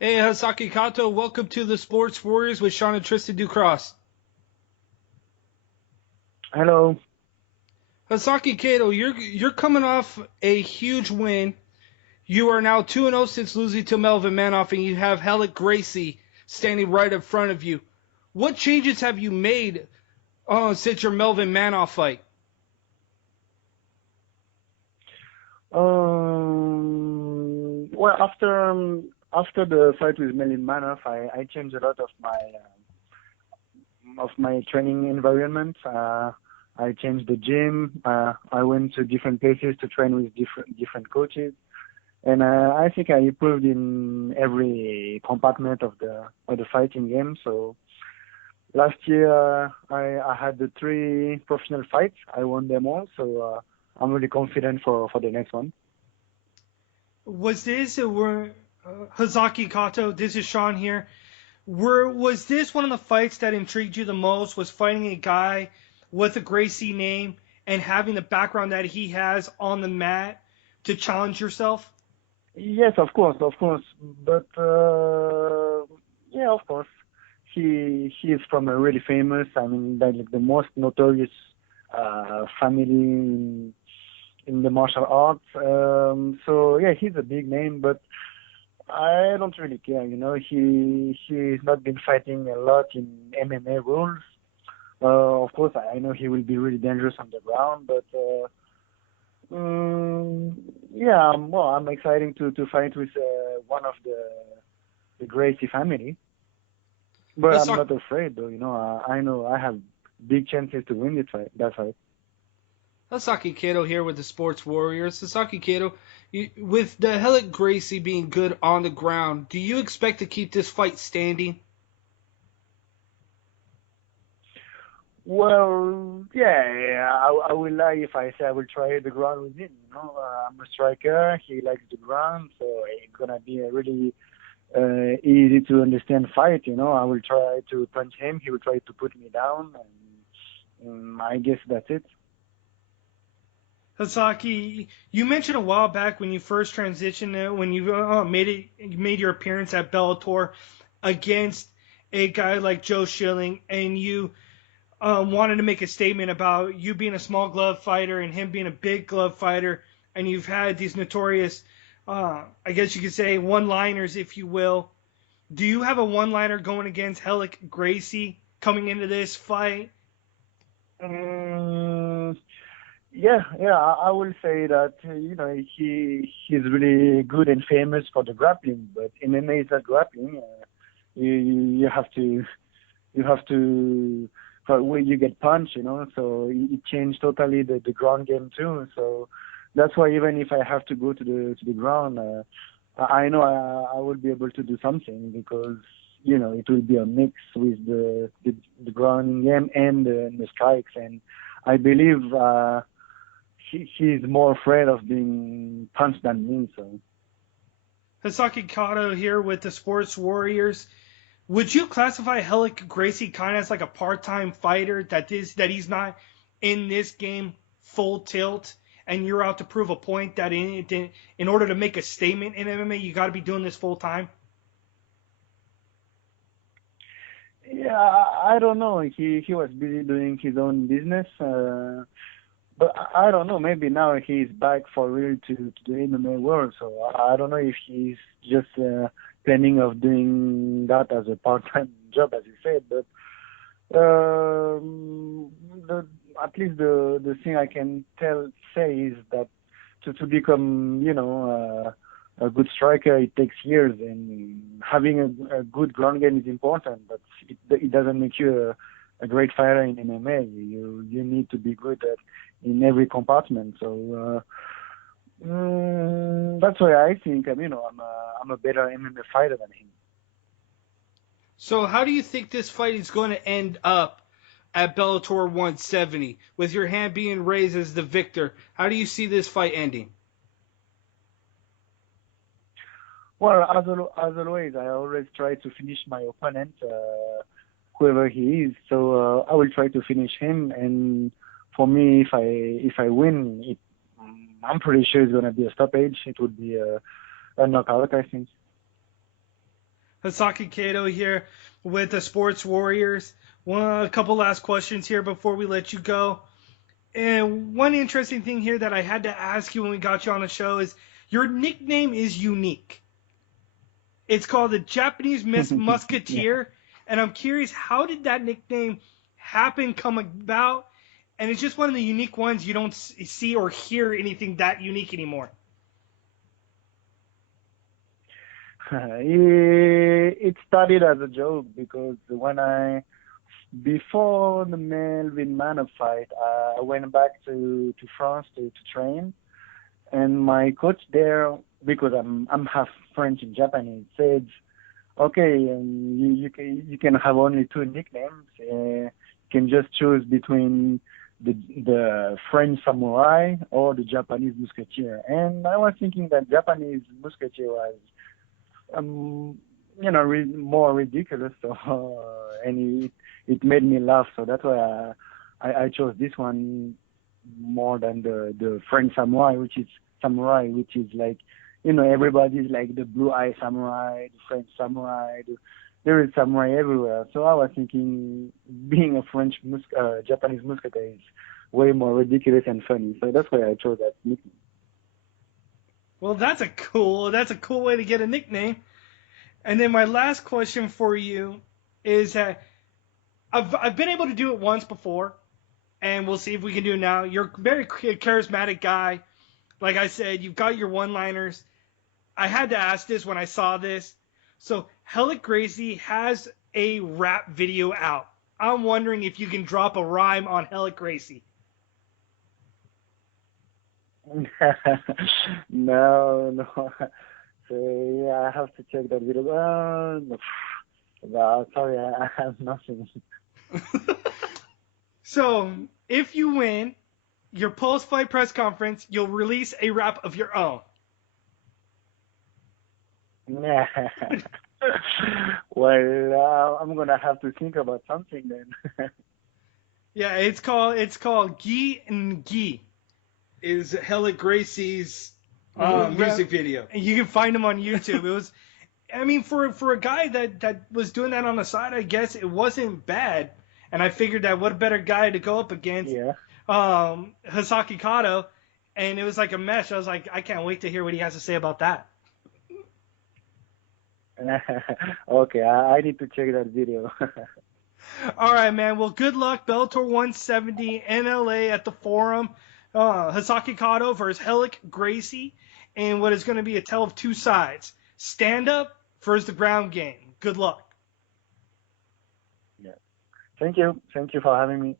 Hey, Hisaki Kato, welcome to the Sports Warriors with Sean and Tristan Ducross. Hello. Hisaki Kato, you're coming off a huge win. You are now 2-0 since losing to Melvin Manoff, and you have Ralek Gracie standing right in front of you. What changes have you made since your Melvin Manoff fight? Well, after the fight with Melin Manoff, I changed a lot of my training environment. I changed the gym. I went to different places to train with different coaches, and I think I improved in every compartment of the fighting game. So last year I had the three professional fights. I won them all. So I'm really confident for the next one. Was this were Hisaki Kato? This is Sean here. Was this one of the fights that intrigued you the most? Was fighting a guy with a Gracie name and having the background that he has on the mat to challenge yourself? Yes, of course. But yeah, of course, he is from a really famous. I mean, like the most notorious family in the martial arts. So yeah, he's a big name, but I don't really care. You know, he's not been fighting a lot in MMA rules. Of course, I know he will be really dangerous on the ground, but. Yeah, well, I'm excited to fight with one of the Gracie family, but I'm Hasaki, not afraid though. You know, I know I have big chances to win this fight. That fight. Hasaki Kato here with the Sports Warriors. Hasaki Kato, with the Helic Gracie being good on the ground, do you expect to keep this fight standing? Well, yeah, I will lie if I say I will try the ground with him. You know, I'm a striker. He likes the ground, so it's gonna be a really easy to understand fight. You know, I will try to punch him. He will try to put me down, and I guess that's it. Hasaki, you mentioned a while back when you first transitioned, when you made your appearance at Bellator against a guy like Joe Schilling, and you wanted to make a statement about you being a small glove fighter and him being a big glove fighter, and you've had these notorious, I guess you could say, one-liners, if you will. Do you have a one-liner going against Helic Gracie coming into this fight? Mm, yeah, I will say that you know he's really good and famous for the grappling, but MMA is not grappling. You have to you have to when you get punched, you know. So it changed totally the ground game too. So that's why even if I have to go to the ground, I know I will be able to do something because you know it will be a mix with the grounding game and the strikes, and I believe. He's more afraid of being punched than me. So Hisaki Kato here with the Sports Warriors. Would you classify Helic Gracie kind of as like a part-time fighter that he's not in this game full tilt, and you're out to prove a point that in order to make a statement in MMA, you got to be doing this full time? yeah, I don't know. He was busy doing his own business, but I don't know. Maybe now he's back for real to the MMA world. So I don't know if he's just planning of doing that as a part-time job, as you said. But the at least the thing I can say is that to become a good striker it takes years, and having a good ground game is important, but it doesn't make you a great fighter in MMA. You need to be good in every compartment. So that's why I think I'm a better MMA fighter than him. So how do you think this fight is going to end up at Bellator 170 with your hand being raised as the victor? How do you see this fight ending? Well, as always, I always try to finish my opponent, whoever he is. So I will try to finish him. And for me, if I win, I'm pretty sure it's gonna be a stoppage. It would be a knockout, I think. Hisaki Kato here with the Sports Warriors. A couple last questions here before we let you go. And one interesting thing here that I had to ask you when we got you on the show is your nickname is unique. It's called the Japanese Musketeer, and I'm curious, how did that nickname come about? And it's just one of the unique ones. You don't see or hear anything that unique anymore. It started as a joke because before the Melvin Manor fight, I went back to France to train, and my coach there, because I'm half French and Japanese, said, okay, you can have only two nicknames. You can just choose between the French samurai or the Japanese musketeer. And I was thinking that Japanese musketeer was more ridiculous, so and it made me laugh. So that's why I chose this one more than the French samurai, which is like, everybody's like the blue eye samurai, the French samurai. There is samurai everywhere. So I was thinking being a Japanese musketeer is way more ridiculous and funny. So that's why I chose that nickname. Well, that's a cool way to get a nickname. And then my last question for you is that I've been able to do it once before, and we'll see if we can do it now. You're a very charismatic guy. Like I said, you've got your one-liners. I had to ask this when I saw this. So Ralek Gracie has a rap video out. I'm wondering if you can drop a rhyme on Ralek Gracie. No. So yeah, I have to check that video. No, sorry, I have nothing. So if you win your post-fight press conference, you'll release a rap of your own. Well, I'm gonna have to think about something then. Yeah, it's called Gi and Gi. Is Ralek Gracie's music video. And you can find him on YouTube. It was, I mean, for a guy that was doing that on the side, I guess it wasn't bad. And I figured that what a better guy to go up against, Hisaki Kato, and it was like a mesh. I was like, I can't wait to hear what he has to say about that. Okay, I need to check that video. All right, man. Well, good luck. Bellator 170 in LA at the Forum. Hisaki Kato versus Ralek Gracie, and what is going to be a tale of two sides. Stand up versus the ground game. Good luck. Yeah. Thank you. Thank you for having me.